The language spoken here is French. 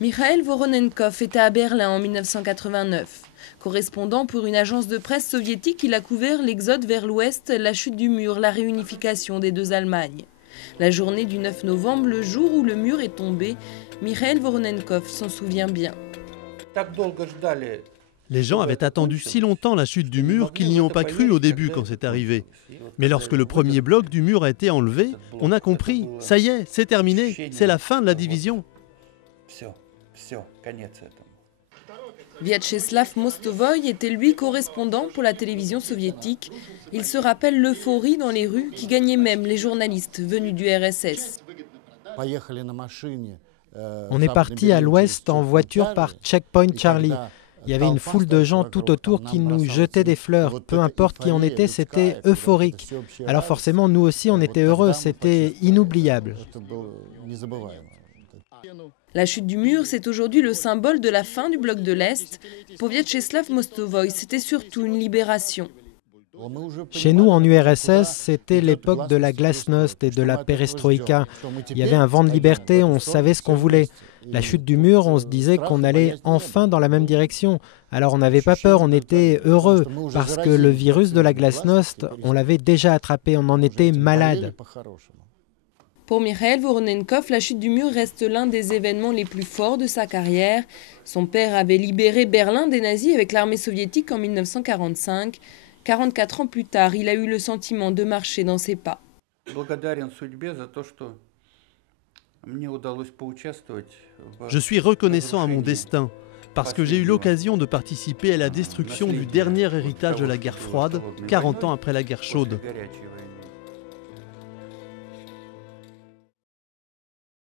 Mikhail Voronenkov était à Berlin en 1989. Correspondant pour une agence de presse soviétique, il a couvert l'exode vers l'ouest, la chute du mur, la réunification des deux Allemagnes. La journée du 9 novembre, le jour où le mur est tombé, Mikhail Voronenkov s'en souvient bien. Les gens avaient attendu si longtemps la chute du mur qu'ils n'y ont pas cru au début quand c'est arrivé. Mais lorsque le premier bloc du mur a été enlevé, on a compris, ça y est, c'est terminé, c'est la fin de la division. Vyacheslav Mostovoy était lui correspondant pour la télévision soviétique. Il se rappelle l'euphorie dans les rues qui gagnait même les journalistes venus du RSS. On est parti à l'ouest en voiture par Checkpoint Charlie. Il y avait une foule de gens tout autour qui nous jetaient des fleurs. Peu importe qui on était, c'était euphorique. Alors forcément, nous aussi, on était heureux. C'était inoubliable. La chute du mur, c'est aujourd'hui le symbole de la fin du bloc de l'Est. Pour Vyacheslav Mostovoy, c'était surtout une libération. Chez nous, en URSS, c'était l'époque de la glasnost et de la perestroïka. Il y avait un vent de liberté, on savait ce qu'on voulait. La chute du mur, on se disait qu'on allait enfin dans la même direction. Alors on n'avait pas peur, on était heureux, parce que le virus de la glasnost, on l'avait déjà attrapé, on en était malade. Pour Mikhail Voronenkov, la chute du mur reste l'un des événements les plus forts de sa carrière. Son père avait libéré Berlin des nazis avec l'armée soviétique en 1945. 44 ans plus tard, il a eu le sentiment de marcher dans ses pas. Je suis reconnaissant à mon destin, parce que j'ai eu l'occasion de participer à la destruction du dernier héritage de la guerre froide, 40 ans après la guerre chaude.